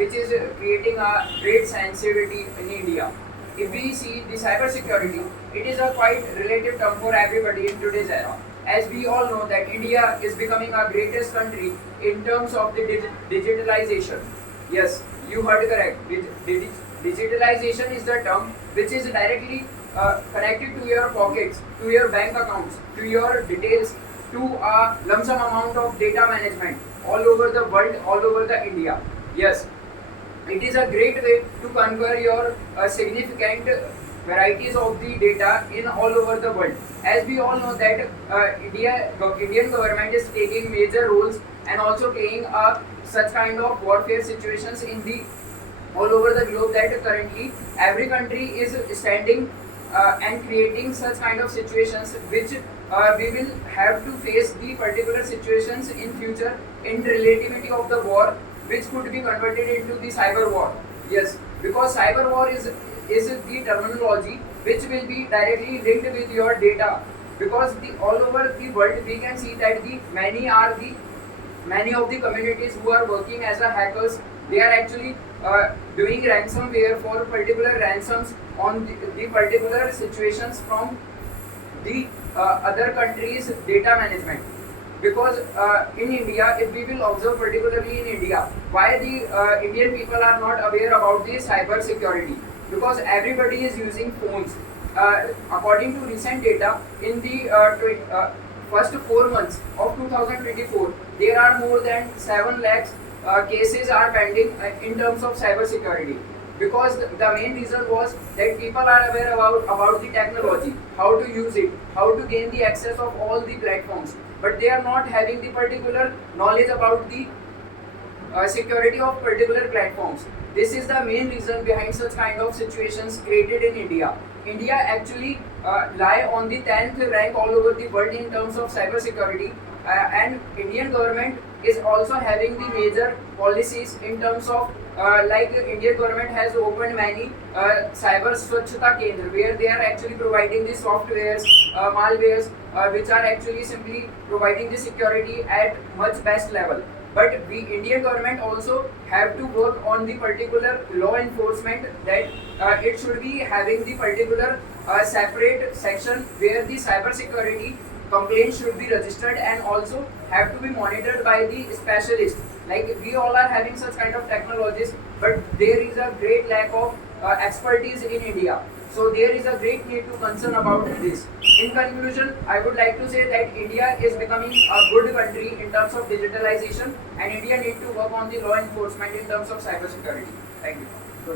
which is creating a great sensitivity in India. If we see the cyber security, it is a quite relative term for everybody in today's era. As we all know that India is becoming our greatest country in terms of the digitalization. Yes, you heard correct. Digitalization is the term which is directly connected to your pockets, to your bank accounts, to your details, to a lump sum amount of data management all over the world, all over the India. Yes, it is a great way to conquer your significant varieties of the data in all over the world. As we all know that Indian government is taking major roles and also playing such kind of warfare situations in the all over the globe, that currently every country is standing and creating such kind of situations which we will have to face the particular situations in future in relativity of the war, which could be converted into the cyber war. Yes, because cyber war is the terminology which will be directly linked with your data, because the all over the world we can see that the many of the communities who are working as a hackers, they are actually doing ransomware for particular ransoms on the particular situations from the other countries data management. Because in India, if we will observe particularly in India, why the Indian people are not aware about the cyber security? Because everybody is using phones. According to recent data, in the first 4 months of 2024, there are more than 7 lakhs cases are pending in terms of cyber security. Because the main reason was that people are aware about the technology, how to use it, how to gain the access of all the platforms, but they are not having the particular knowledge about the security of particular platforms. This is the main reason behind such kind of situations created in India. India actually lie on the 10th rank all over the world in terms of cyber security, and Indian government is also having the major policies in terms of like Indian government has opened many cyber swachhata kendra, where they are actually providing the softwares, malwares, which are actually simply providing the security at much best level. But we Indian government also have to work on the particular law enforcement, that it should be having the particular separate section where the cyber security complaints should be registered and also have to be monitored by the specialist. Like we all are having such kind of technologies, but there is a great lack of expertise in India. So there is a great need to concern about this. In conclusion, I would like to say that India is becoming a good country in terms of digitalization, and India need to work on the law enforcement in terms of cyber security. Thank you.